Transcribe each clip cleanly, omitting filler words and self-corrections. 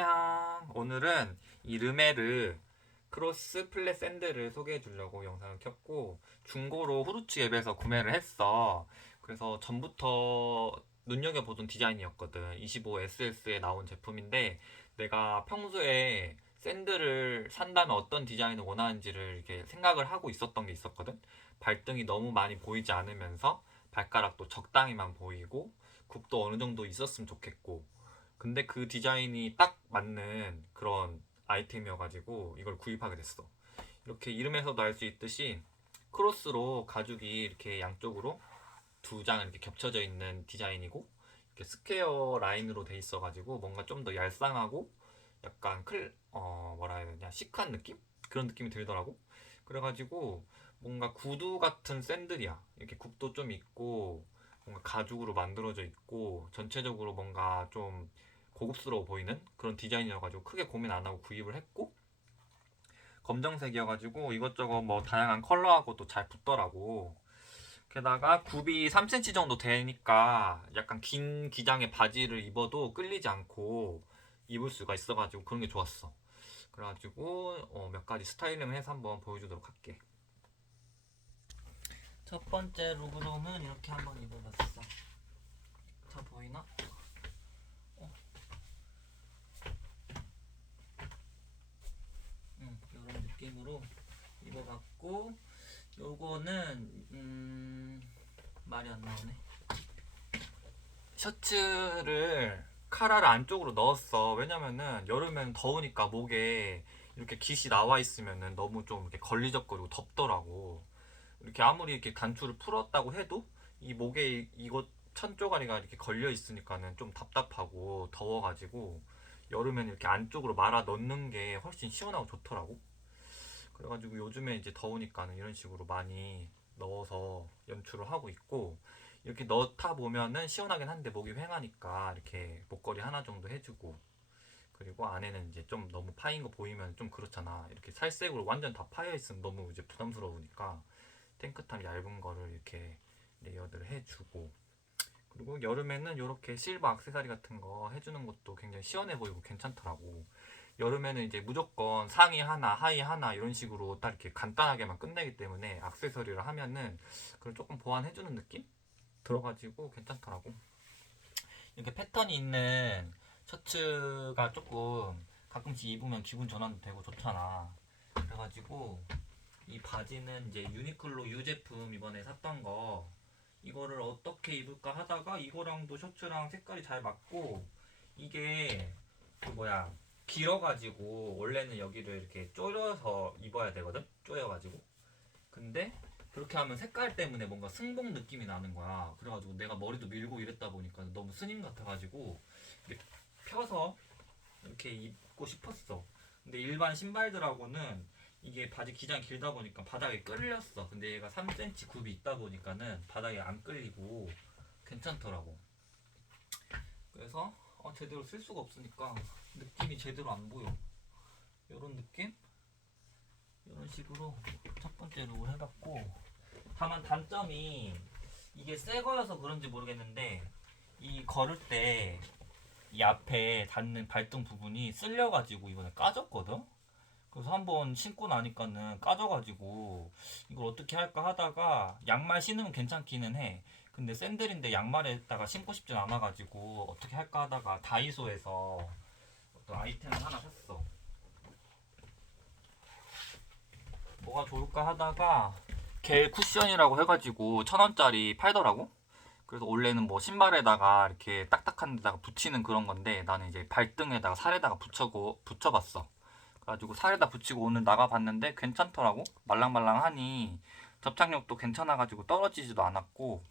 안녕. 오늘은 이 르메르 크로스 플랫 샌들을 소개해 주려고 영상을 켰고, 중고로 후르츠 앱에서 구매를 했어. 그래서 전부터 눈여겨보던 디자인이었거든. 25SS에 나온 제품인데, 내가 평소에 샌들을 산다면 어떤 디자인을 원하는지를 이렇게 생각을 하고 있었던 게 있었거든. 발등이 너무 많이 보이지 않으면서 발가락도 적당히만 보이고 굽도 어느 정도 있었으면 좋겠고, 근데 그 디자인이 딱 맞는 그런 아이템이어가지고 이걸 구입하게 됐어. 이렇게 이름에서도 알 수 있듯이 크로스로 가죽이 이렇게 양쪽으로 두 장 이렇게 겹쳐져 있는 디자인이고, 이렇게 스퀘어 라인으로 돼 있어가지고 뭔가 좀 더 얄쌍하고 약간 뭐라 해야 되냐, 시크한 느낌? 그런 느낌이 들더라고. 그래가지고 뭔가 구두 같은 샌들이야. 이렇게 굽도 좀 있고 뭔가 가죽으로 만들어져 있고 전체적으로 뭔가 좀 고급스러워 보이는 그런 디자인이어가지고 크게 고민 안 하고 구입을 했고, 검정색이어가지고 이것저것 뭐 다양한 컬러하고 또 잘 붙더라고. 게다가 굽이 3cm 정도 되니까 약간 긴 기장의 바지를 입어도 끌리지 않고 입을 수가 있어가지고 그런 게 좋았어. 그래가지고 몇 가지 스타일링을 해서 한번 보여주도록 할게. 첫 번째 룩으로는 이렇게 한번 입어봤어. 자, 보이나? 이런 느낌으로 입어봤고, 요거는 말이 안 나오네. 셔츠를 카라를 안쪽으로 넣었어. 왜냐면은 여름엔 더우니까 목에 이렇게 깃이 나와 있으면은 너무 좀 이렇게 걸리적거리고 덥더라고. 이렇게 아무리 이렇게 단추를 풀었다고 해도 이 목에 이것 천 조가리가 이렇게 걸려 있으니까는 좀 답답하고 더워가지고 여름에는 이렇게 안쪽으로 말아 넣는 게 훨씬 시원하고 좋더라고. 그래가지고 요즘에 이제 더우니까는 이런 식으로 많이 넣어서 연출을 하고 있고, 이렇게 넣다 보면은 시원하긴 한데 목이 휑하니까 이렇게 목걸이 하나 정도 해주고, 그리고 안에는 이제 좀 너무 파인 거 보이면 좀 그렇잖아. 이렇게 살색으로 완전 다 파여 있으면 너무 이제 부담스러우니까 탱크탑 얇은 거를 이렇게 레이어드를 해주고, 그리고 여름에는 이렇게 실버 액세서리 같은 거 해주는 것도 굉장히 시원해 보이고 괜찮더라고. 여름에는 이제 무조건 상의 하나, 하의 하나 이런 식으로 딱 이렇게 간단하게만 끝내기 때문에 액세서리를 하면은 그걸 조금 보완해주는 느낌? 들어가지고 괜찮더라고. 이렇게 패턴이 있는 셔츠가 조금 가끔씩 입으면 기분 전환도 되고 좋잖아. 그래가지고 이 바지는 이제 유니클로 U 제품 이번에 샀던 거, 이거를 어떻게 입을까 하다가 이거랑도 셔츠랑 색깔이 잘 맞고, 이게 그 뭐야, 길어가지고 원래는 여기를 이렇게 조여서 입어야 되거든, 조여가지고. 근데 그렇게 하면 색깔 때문에 뭔가 승복 느낌이 나는 거야. 그래가지고 내가 머리도 밀고 이랬다 보니까 너무 스님 같아가지고 이렇게 펴서 이렇게 입고 싶었어. 근데 일반 신발들하고는 이게 바지 기장이 길다 보니까 바닥에 끌렸어. 근데 얘가 3cm 굽이 있다 보니까는 바닥에 안 끌리고 괜찮더라고. 그래서 제대로 쓸 수가 없으니까 느낌이 제대로 안 보여. 이런 느낌? 이런 식으로 첫 번째 룩을 해봤고, 다만 단점이 이게 새 거여서 그런지 모르겠는데 이 걸을 때 이 앞에 닿는 발등 부분이 쓸려가지고 이번에 까졌거든? 그래서 한번 신고 나니까는 까져가지고 이걸 어떻게 할까 하다가 양말 신으면 괜찮기는 해. 근데 샌들인데 양말에다가 신고 싶진 않아가지고 어떻게 할까 하다가 다이소에서 어떤 아이템을 하나 샀어. 뭐가 좋을까 하다가 겔 쿠션이라고 해가지고 1,000원짜리 팔더라고. 그래서 원래는 뭐 신발에다가 이렇게 딱딱한 데다가 붙이는 그런 건데, 나는 이제 발등에다가 살에다가 붙여봤어. 그래가지고 살에다 붙이고 오늘 나가봤는데 괜찮더라고. 말랑말랑하니 접착력도 괜찮아가지고 떨어지지도 않았고,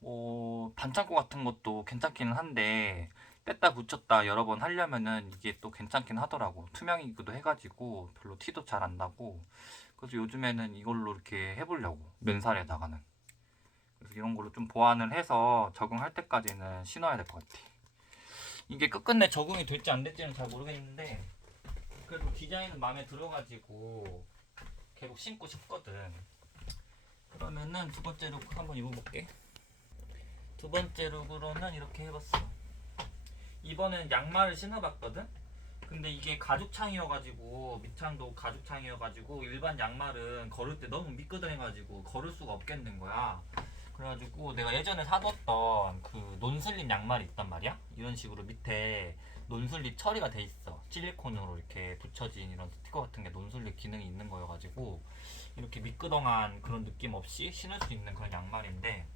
뭐 반창고 같은 것도 괜찮기는 한데 뺐다 붙였다 여러 번 하려면은 이게 또 괜찮긴 하더라고. 투명이기도 해가지고 별로 티도 잘 안 나고. 그래서 요즘에는 이걸로 이렇게 해보려고, 맨살에다가는. 그래서 이런 걸로 좀 보완을 해서 적응할 때까지는 신어야 될 것 같아. 이게 끝끝내 적응이 될지 안 될지는 잘 모르겠는데 그래도 디자인은 마음에 들어가지고 계속 신고 싶거든. 그러면은 두 번째 룩 한번 입어볼게. 두 번째 룩으로는 이렇게 해봤어. 이번엔 양말을 신어봤거든. 근데 이게 가죽창이어가지고 밑창도 가죽창이어가지고 일반 양말은 걸을 때 너무 미끄덩해가지고 걸을 수가 없겠는 거야. 그래가지고 내가 예전에 사뒀던 그 논슬립 양말이 있단 말이야. 이런 식으로 밑에 논슬립 처리가 돼 있어. 실리콘으로 이렇게 붙여진 이런 스티커 같은 게 논슬립 기능이 있는 거여가지고 이렇게 미끄덩한 그런 느낌 없이 신을 수 있는 그런 양말인데,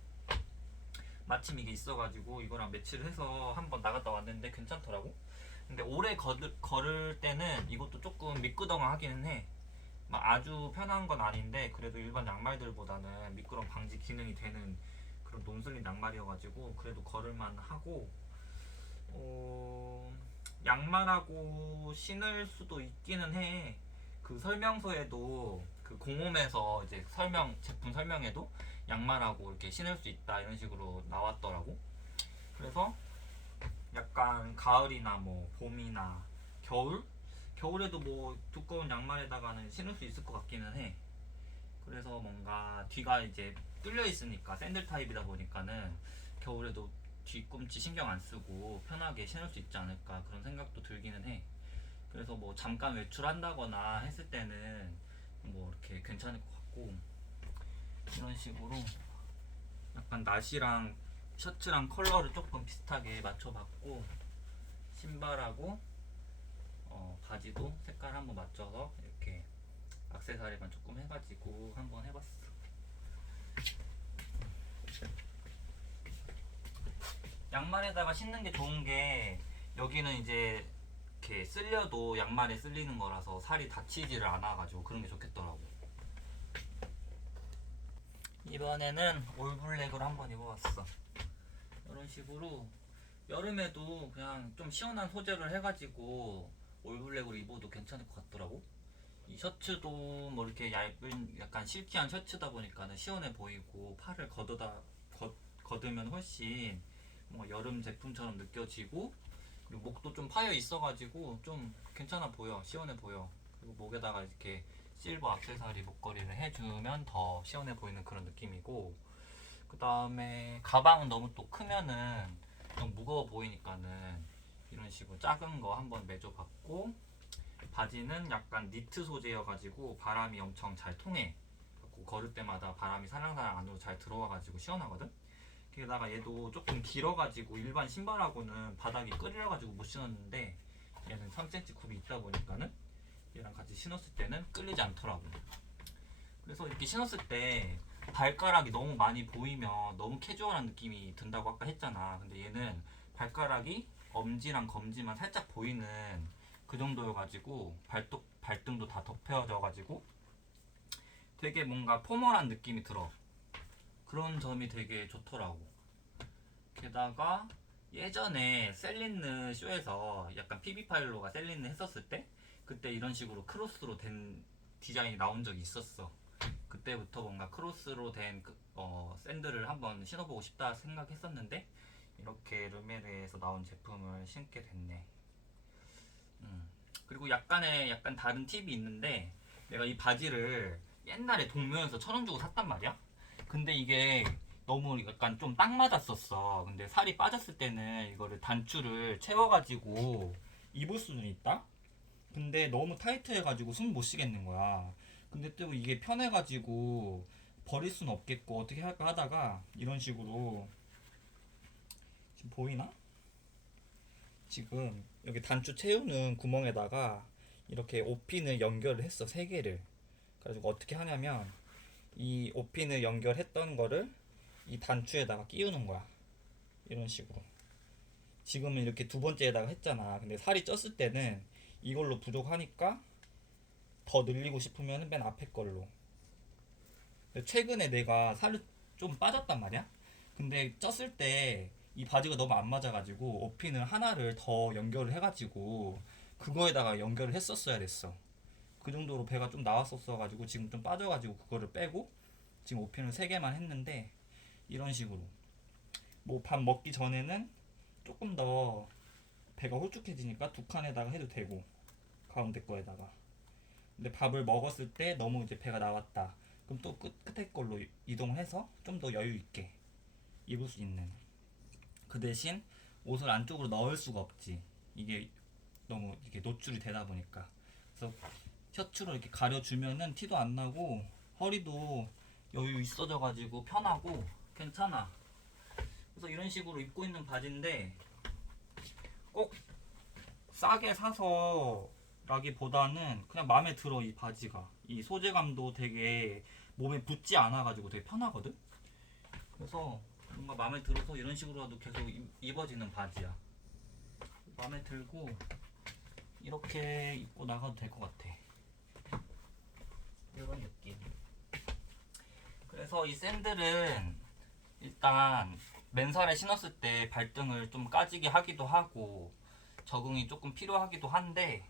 마침 이게 있어가지고 이거랑 매치를 해서 한번 나갔다 왔는데 괜찮더라고. 근데 오래 걸을 때는 이것도 조금 미끄덩하기는 해. 막 아주 편한 건 아닌데 그래도 일반 양말들보다는 미끄럼 방지 기능이 되는 그런 논슬립 양말이어가지고 그래도 걸을만 하고, 어, 양말하고 신을 수도 있기는 해. 그 설명서에도 그 공홈에서 이제 제품 설명에도 양말하고 이렇게 신을 수 있다 이런 식으로 나왔더라고. 그래서 약간 가을이나 뭐 봄이나 겨울에도 뭐 두꺼운 양말에다가는 신을 수 있을 것 같기는 해. 그래서 뭔가 뒤가 이제 뚫려 있으니까 샌들 타입이다 보니까는 겨울에도 뒤꿈치 신경 안 쓰고 편하게 신을 수 있지 않을까 그런 생각도 들기는 해. 그래서 뭐 잠깐 외출한다거나 했을 때는 뭐 이렇게 괜찮을 것 같고, 이런 식으로 약간 나시랑 셔츠랑 컬러를 조금 비슷하게 맞춰봤고, 신발하고 바지도 색깔 한번 맞춰서 이렇게 액세서리만 조금 해가지고 한번 해봤어. 양말에다가 신는 게 좋은 게, 여기는 이제 이렇게 쓸려도 양말에 쓸리는 거라서 살이 다치지를 않아가지고 그런 게 좋겠더라고. 이번에는 올블랙으로 한번 입어봤어. 이런 식으로 여름에도 그냥 좀 시원한 소재를 해가지고 올블랙으로 입어도 괜찮을 것 같더라고. 이 셔츠도 뭐 이렇게 얇은 약간 실키한 셔츠다 보니까는 시원해 보이고, 팔을 걷으면 훨씬 뭔가 여름 제품처럼 느껴지고, 그리고 목도 좀 파여 있어가지고 좀 괜찮아 보여, 시원해 보여. 그리고 목에다가 이렇게 실버 액세서리 목걸이를 해주면 더 시원해 보이는 그런 느낌이고, 그 다음에 가방은 너무 또 크면은 좀 무거워 보이니까는 이런 식으로 작은 거 한번 매줘봤고, 바지는 약간 니트 소재여가지고 바람이 엄청 잘 통해. 걸을 때마다 바람이 살랑살랑 안으로 잘 들어와가지고 시원하거든. 게다가 얘도 조금 길어가지고 일반 신발하고는 바닥이 끌려가지고 못 신었는데, 얘는 3cm 굽이 있다 보니까는 얘랑 같이 신었을 때는 끌리지 않더라고. 그래서 이렇게 신었을 때 발가락이 너무 많이 보이면 너무 캐주얼한 느낌이 든다고 아까 했잖아. 근데 얘는 발가락이 엄지랑 검지만 살짝 보이는 그 정도여가지고 발등도 다 덮여져가지고 되게 뭔가 포멀한 느낌이 들어. 그런 점이 되게 좋더라고. 게다가 예전에 셀린느 쇼에서 약간 PB 파일로가 셀린느 했었을 때, 그때 이런 식으로 크로스로 된 디자인이 나온 적이 있었어. 그때부터 뭔가 크로스로 된 샌들을 한번 신어보고 싶다 생각했었는데, 이렇게 르메르에서 나온 제품을 신게 됐네. 그리고 약간 다른 팁이 있는데, 내가 이 바지를 옛날에 동묘에서 1,000원 주고 샀단 말이야. 근데 이게 너무 약간 좀 딱 맞았었어. 근데 살이 빠졌을 때는 이거를 단추를 채워가지고 입을 수는 있다. 근데 너무 타이트해가지고 숨 못 쉬겠는 거야. 근데 또 이게 편해가지고 버릴 수는 없겠고 어떻게 할까 하다가 이런 식으로, 지금 보이나? 지금 여기 단추 채우는 구멍에다가 이렇게 오핀을 연결을 했어, 세 개를. 그래가지고 어떻게 하냐면 이 오핀을 연결했던 거를 이 단추에다가 끼우는 거야. 이런 식으로. 지금은 이렇게 두 번째에다가 했잖아. 근데 살이 쪘을 때는 이걸로 부족하니까 더 늘리고 싶으면 맨 앞에 걸로. 최근에 내가 살이 좀 빠졌단 말이야. 근데 쪘을 때 이 바지가 너무 안 맞아가지고 오핀을 하나를 더 연결을 해가지고 그거에다가 연결을 했었어야 됐어. 그 정도로 배가 좀 나왔었어가지고 지금 좀 빠져가지고 그거를 빼고 지금 오핀을 3개만 했는데, 이런 식으로 뭐 밥 먹기 전에는 조금 더 배가 홀쭉해지니까 두 칸에다가 해도 되고, 가운데 거에다가. 근데 밥을 먹었을 때 너무 이제 배가 나왔다, 그럼 또 끝에 걸로 이동해서 좀 더 여유 있게 입을 수 있는. 그 대신 옷을 안쪽으로 넣을 수가 없지. 이게 너무 이게 노출이 되다 보니까. 그래서 셔츠로 이렇게 가려주면은 티도 안 나고 허리도 여유 있어져가지고 편하고 괜찮아. 그래서 이런 식으로 입고 있는 바지인데 꼭 싸게 사서 라기보다는 그냥 마음에 들어. 이 바지가 이 소재감도 되게 몸에 붙지 않아가지고 되게 편하거든. 그래서 뭔가 마음에 들어서 이런 식으로라도 계속 입어지는 바지야. 마음에 들고 이렇게 입고 나가도 될 것 같아. 이런 느낌. 그래서 이 샌들은 일단 맨살에 신었을 때 발등을 좀 까지게 하기도 하고 적응이 조금 필요하기도 한데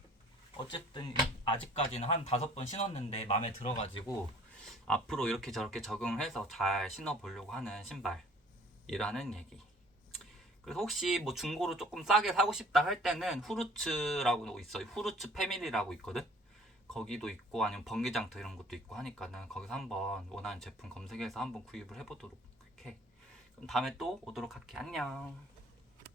어쨌든 아직까지는 한 5번 신었는데 마음에 들어가지고 앞으로 이렇게 저렇게 적응해서 잘 신어보려고 하는 신발이라는 얘기. 그래서 혹시 뭐 중고로 조금 싸게 사고 싶다 할 때는 후르츠라고 있어요. 후르츠 패밀리라고 있거든. 거기도 있고 아니면 번개장터 이런 것도 있고 하니까는 거기서 한번 원하는 제품 검색해서 한번 구입을 해보도록 해. 그럼 다음에 또 오도록 할게. 안녕.